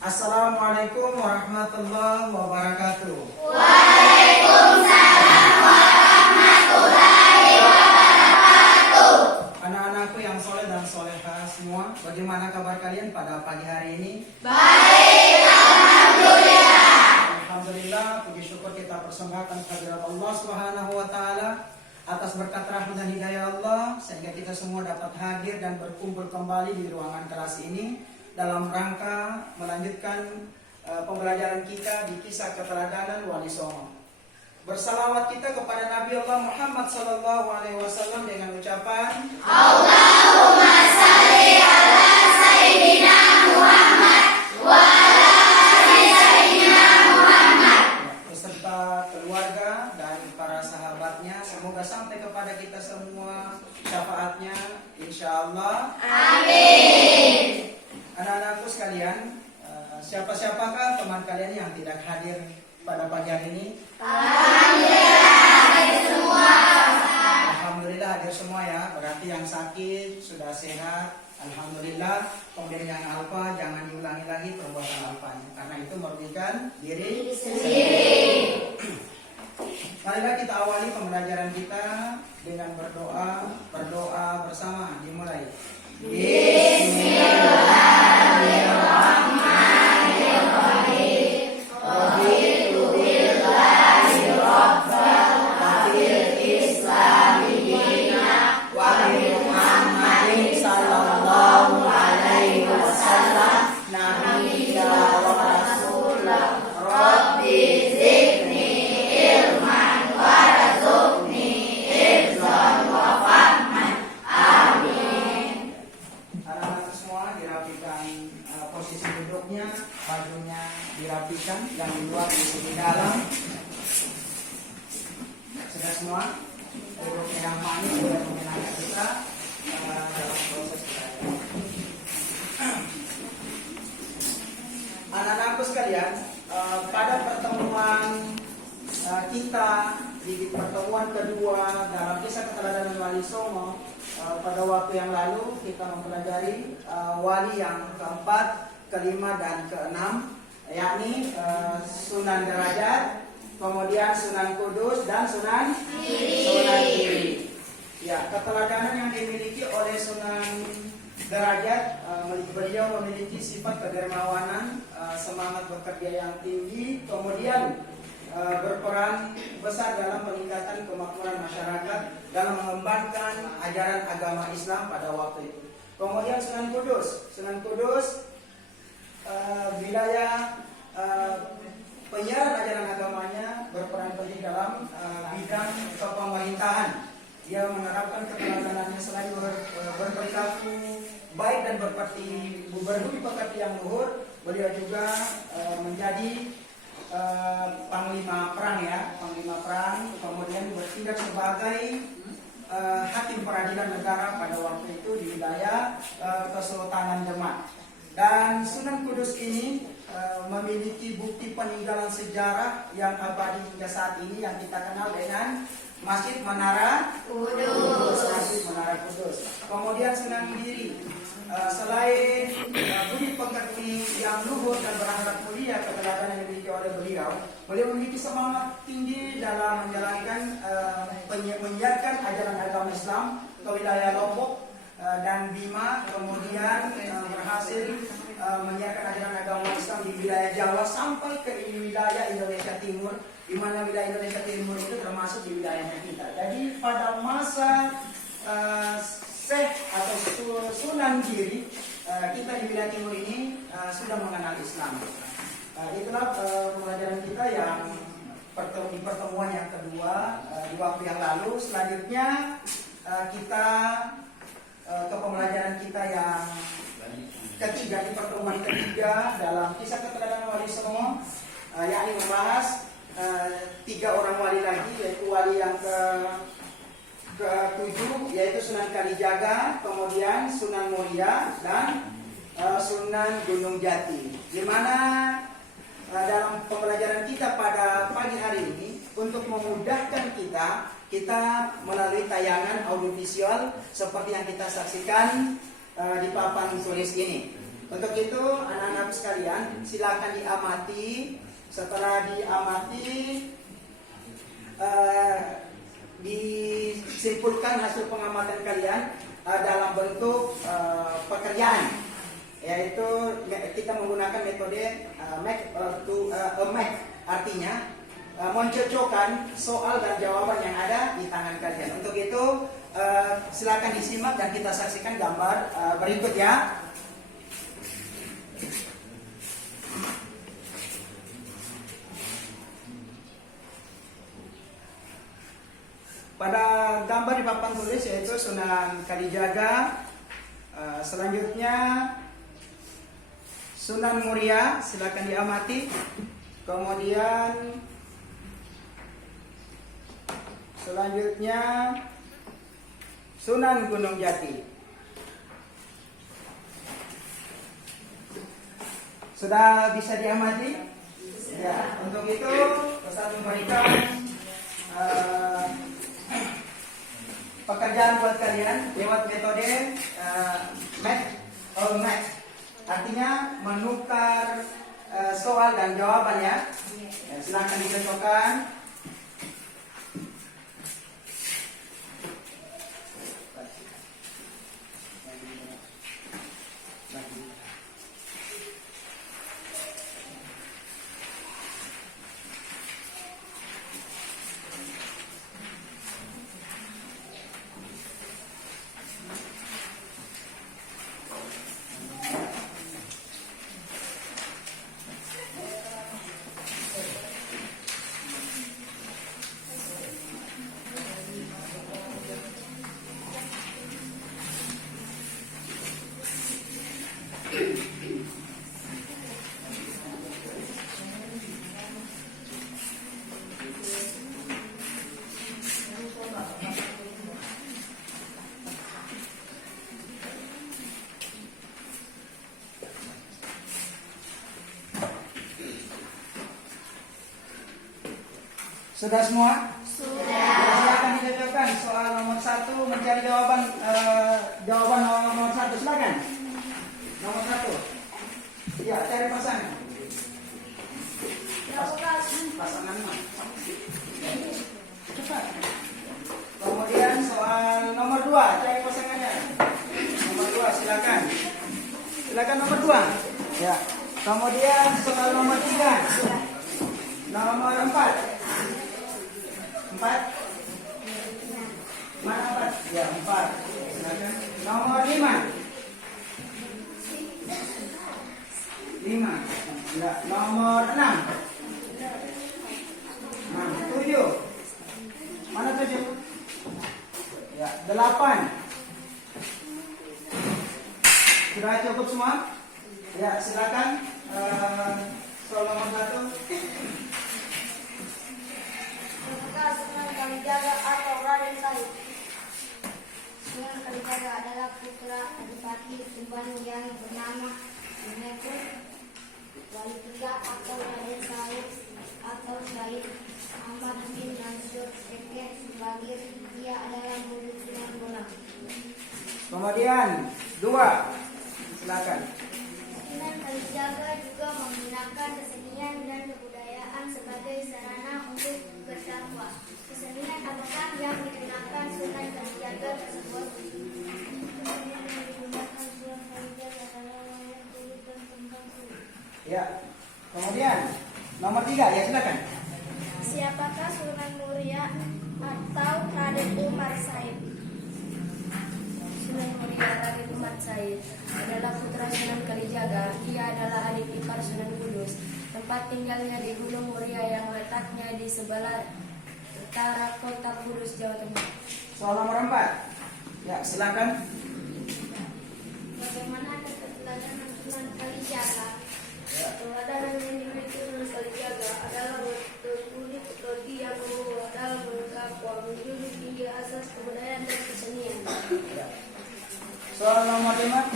Assalamualaikum warahmatullahi wabarakatuh. Waalaikumsalam warahmatullahi wabarakatuh. Anak-anakku yang soleh dan soleha semua, bagaimana kabar kalian pada pagi hari ini? Baik, alhamdulillah. Alhamdulillah, puji syukur kita persembahkan kehadirat Allah Subhanahu wa taala atas berkat rahmat dan hidayah Allah sehingga kita semua dapat hadir dan berkumpul kembali di ruangan kelas ini dalam rangka melanjutkan pembelajaran kita di kisah keteladanan Wali Songo. Bersalawat kita kepada Nabi Allah Muhammad sallallahu alaihi wasallam dengan ucapan Allahumma salli ala Sayyidina Muhammad wa ala ali Sayyidina Muhammad. Beserta keluarga dan para sahabatnya, semoga sampai kepada kita semua syafaatnya insyaallah. Amin. Anak-anakku sekalian, siapa-siapakah teman kalian yang tidak hadir pada pagi hari ini? Alhamdulillah hadir semua. Alhamdulillah hadir semua ya. Berarti yang sakit sudah sehat, alhamdulillah. Kemudian yang alfa jangan diulangi lagi perbuatan alfanya, karena itu merugikan diri sendiri. Marilah kita awali pembelajaran kita dengan berdoa bersama. Dimulai. Bismillahirrahmanirrahim. Raditu billahi rabban wa bil islami dinan wa bi Muhammadin sallallahu alaihi wasallam nabiyya wa rasulah. Rabbi zidni ilman warzuqni hifzan wa fahman. Amin. Anak-anak semua dirapikan posisi duduknya, bajunya dirapikan, yang di luar diisi di dalam. Sudah semua duduknya yang manis sudah menyenangkan kita dalam proses belajar. Anak-anakku sekalian, pada pertemuan kita di pertemuan kedua dalam kisah keteladanan Wali Songo, pada waktu yang lalu kita mempelajari wali yang keempat, kelima dan keenam, yakni Sunan Derajat, kemudian Sunan Kudus dan Sunan Giri. Ya, keteladanan yang dimiliki oleh Sunan Derajat, beliau memiliki sifat kedermawanan, semangat bekerja yang tinggi, kemudian berperan besar dalam peningkatan kemakmuran masyarakat dalam mengembangkan ajaran agama Islam pada waktu itu. Kemudian Sunan Kudus wilayah penyiaran ajaran agamanya berperan penting dalam bidang kepemerintahan. Dia menerapkan keteladanannya selain berperilaku baik dan berbudi pekerti yang luhur, beliau juga menjadi panglima perang, kemudian bertindak sebagai hakim peradilan negara pada waktu itu di wilayah Kesultanan Demak. Dan Sunan Kudus ini memiliki bukti peninggalan sejarah yang abadi hingga saat ini yang kita kenal dengan Masjid Menara Kudus. Kemudian Sunan Giri, selain budi pekerti yang luhur dan berakhlak mulia, keteladanan yang dimiliki oleh beliau memiliki semangat tinggi dalam menjalankan menyiarkan ajaran agama Islam ke wilayah Lombok dan Bima, kemudian berhasil menyiarkan ajaran agama Islam di wilayah Jawa sampai ke wilayah Indonesia Timur, di mana wilayah Indonesia Timur itu termasuk di wilayahnya kita. Jadi pada masa Syekh atau Sunan Giri, kita di wilayah timur ini sudah mengenal Islam. Itulah pembelajaran kita yang di pertemuan yang kedua di waktu yang lalu. Selanjutnya kita ke pembelajaran kita yang ketiga, di pertemuan ketiga dalam kisah keteladanan Wali Songo, yakni membahas 3 orang wali lagi, yaitu wali yang ke-7 yaitu Sunan Kalijaga, kemudian Sunan Muria dan Sunan Gunung Jati. Di mana dalam pembelajaran kita pada pagi hari ini, untuk memudahkan kita melalui tayangan audiovisual seperti yang kita saksikan di papan tulis ini. Untuk itu anak-anak sekalian silakan diamati. Setelah diamati disimpulkan hasil pengamatan kalian dalam bentuk pekerjaan, yaitu kita menggunakan metode make to make, artinya mencocokkan soal dan jawaban yang ada di tangan kalian. Untuk itu silakan disimak dan kita saksikan gambar berikut ya. Pada gambar di papan tulis yaitu Sunan Kalijaga, selanjutnya Sunan Muria, silakan diamati. Kemudian selanjutnya Sunan Gunung Jati. Sudah bisa diamati? Ya, untuk itu Ustaz memberikan pekerjaan buat kalian lewat metode make or match, artinya menukar soal dan jawabannya. Ya, silakan dicocokkan. Sudah semua? Sudah. Silakan dicocokkan soal nomor 1, mencari jawaban nomor 1. Silakan. Nomor 1. Ya, cari pasangan. Pasangan mana? Cepat. Kemudian soal nomor 2, cari pasangannya. Nomor 2, silakan. Silakan nomor 2. Ya. Kemudian soal nomor 3. Nomor 4. 4. Mana 4? Ya, 4. Silakan. Nomor 5. 5. Ya, nomor 6. 7. Mana 7? Ya, 8. Sudah cukup semua? Ya, silakan. Soal nomor 1. Sunan Kalijaga atau Raden Salib. Sunan Kalijaga adalah putra Adipati Tuban yang bernama Sunepun. Wali Tiga atau Raden Salib atau Said Ahmad bin Mansur Sekeh sebagai dia adalah murid Sunan Bonang. Kemudian 2. Silakan. Sunan Kalijaga juga menggunakan kesenian dan kebudayaan sebagai sarana untuk berdakwah. Kesenian apakah yang digunakan Sunan Kalijaga tersebut? Kesenian yang digunakan Sunan Kalijaga adalah wayang kulit dan tembang kulit. Ya. Kemudian nomor 3, ya silakan. Siapakah Sunan Muria atau Raden Umar Said? Sunan Muria Raden Umar Said adalah putra Sunan Kalijaga. Ia adalah adik ipar Sunan Kudus. Tempat tinggalnya di Gunung Muria yang letaknya di sebelah utara kota Kudus, Jawa Tengah. Soal nomor 4. Ya, silakan. Bagaimana keteladanan Sunan Kalijaga? Keteladanan yang dimiliki Sunan Kalijaga adalah berkulit roti yang membawa dalam berdakwah, menjunjung tinggi asas kebudayaan dan kesenian. Ya. Soal nomor 5.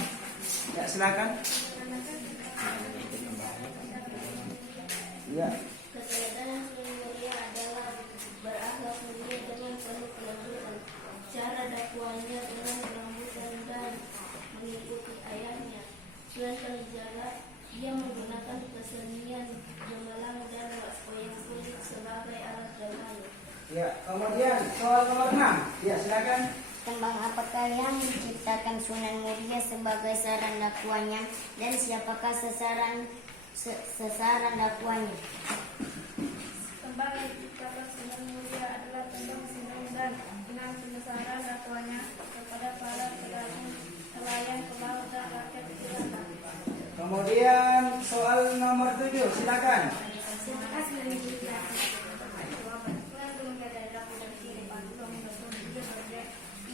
Ya, silakan. Ya. Keteladanan Sunan Muria adalah berakhlak mulia dengan penuh kelembutan. Cara dakwahnya dengan kelembutan dan mengikuti ayahnya. Sunan Kalijaga Ya, kemudian soal nomor 6. Ya, silakan. Tembang apakah yang menciptakan Sunan Muria sebagai sasaran dakwanya dan siapakah sasaran dakwanya? Tembang yang diciptakan Sunan Muria adalah tembang Sunan dan dengan sasaran dakwanya kepada para nelayan pelaut dan rakyat jelata. Kemudian soal nomor 7, silakan. Siapakah Sunan Muria?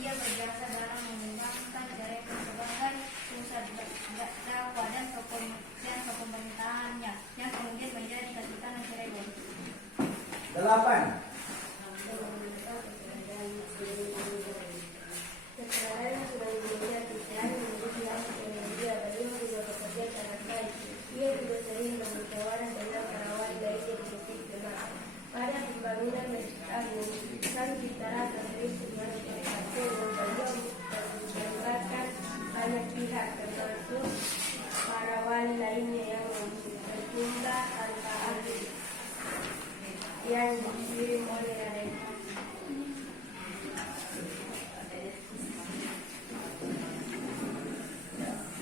Ia berjasa dalam mengembangkan syariat sebagai pusat dakwah dan kepemerintahannya yang kemudian menjadi Kesultanan Cirebon. 8. Setelah Sunan Muria Kician menjadi Muria, beliau juga bekerja sangat baik. Ia juga sering bermusyawarah dengan para wali dari titik jemaah. Pada pembangunan Masjid Agung, Sang Citara terpilih sebagai satu yang beliau melibatkan banyak pihak, termasuk para wali lainnya yang berjumlah tanpa akhir yang dikirim oleh Raden.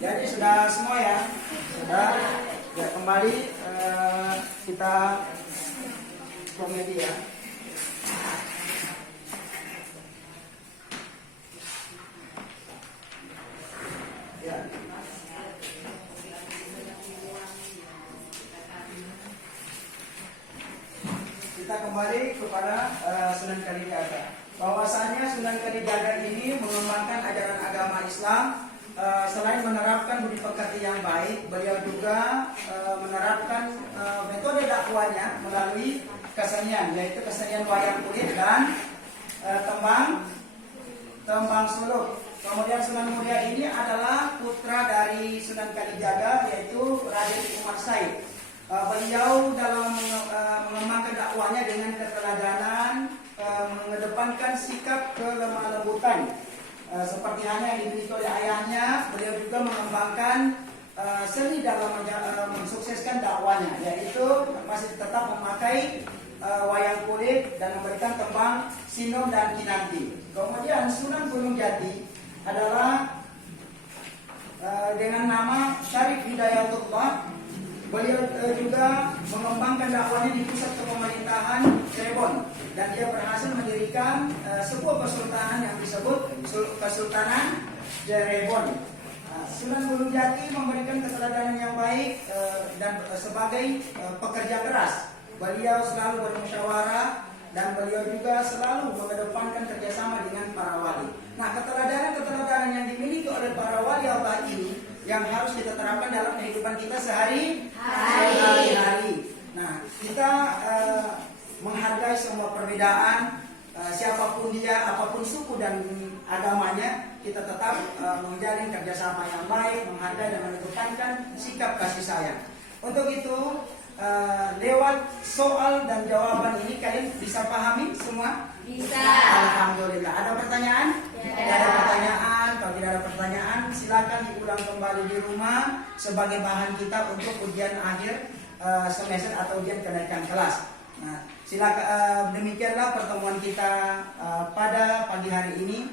Jadi sudah semua ya? Sudah. Ya, kembali kita komedi ya. Ya. Kita kembali kepada Sunan Kalijaga. Bahwasanya Sunan Kalijaga ini mengembangkan ajaran agama Islam. Selain menerapkan budi pekerti yang baik, beliau juga menerapkan metode dakwanya melalui kesenian, yaitu kesenian wayang kulit dan tembang suluk. Kemudian Sunan Muria ini adalah putra dari Sunan Kalijaga, yaitu Raden Umar Said. Beliau dalam mengembangkan dakwanya dengan keteladanan, mengedepankan sikap kelemah lembutan. Seperti halnya yang dimiliki oleh ayahnya, beliau juga mengembangkan seni dalam mensukseskan dakwanya, yaitu masih tetap memakai wayang kulit dan memberikan tembang sinom dan kinanti. Kemudian Sunan Gunung Jati adalah dengan nama Syarif Hidayatullah. Beliau juga mengembangkan dakwanya di pusat kepemerintahan Cirebon dan dia berhasil mendirikan sebuah kesultanan yang disebut Kesultanan Cirebon. Sunan Gunung Jati memberikan keteladanan yang baik dan sebagai pekerja keras. Beliau selalu bermusyawarah dan beliau juga selalu mengedepankan kerjasama dengan para wali. Nah, keteladanan yang dimiliki oleh para wali Allah ini yang harus kita terapkan dalam kehidupan kita sehari-hari. Nah, kita menghargai semua perbedaan, siapapun dia, apapun suku dan agamanya, kita tetap menjalin kerjasama yang baik, menghargai dan mengedepankan sikap kasih sayang. Untuk itu, lewat soal dan jawaban ini kalian bisa pahami semua? Bisa. Alhamdulillah. Ada pertanyaan? Ya. Tidak ada pertanyaan. Kalau tidak ada pertanyaan, silakan diulang kembali di rumah sebagai bahan kita untuk ujian akhir semester atau ujian kenaikan kelas. Nah, silakan demikianlah pertemuan kita pada pagi hari ini.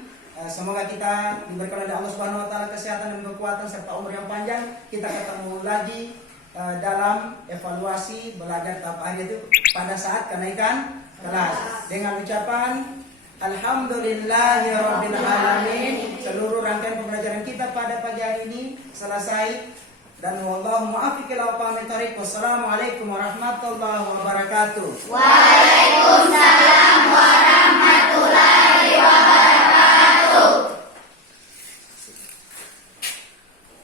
Semoga kita diberikan oleh Allah Subhanahu wa taala kesehatan dan kekuatan serta umur yang panjang. Kita ketemu lagi dalam evaluasi belajar tahap akhir itu pada saat kenaikan kelas dengan ucapan Alhamdulillahirabbil alamin. Seluruh rangkaian pembelajaran kita pada pagi hari ini selesai dan wallahu muwaffiq ila aqwamit thoriq. Wassalamualaikum warahmatullahi wabarakatuh. Waalaikumsalam.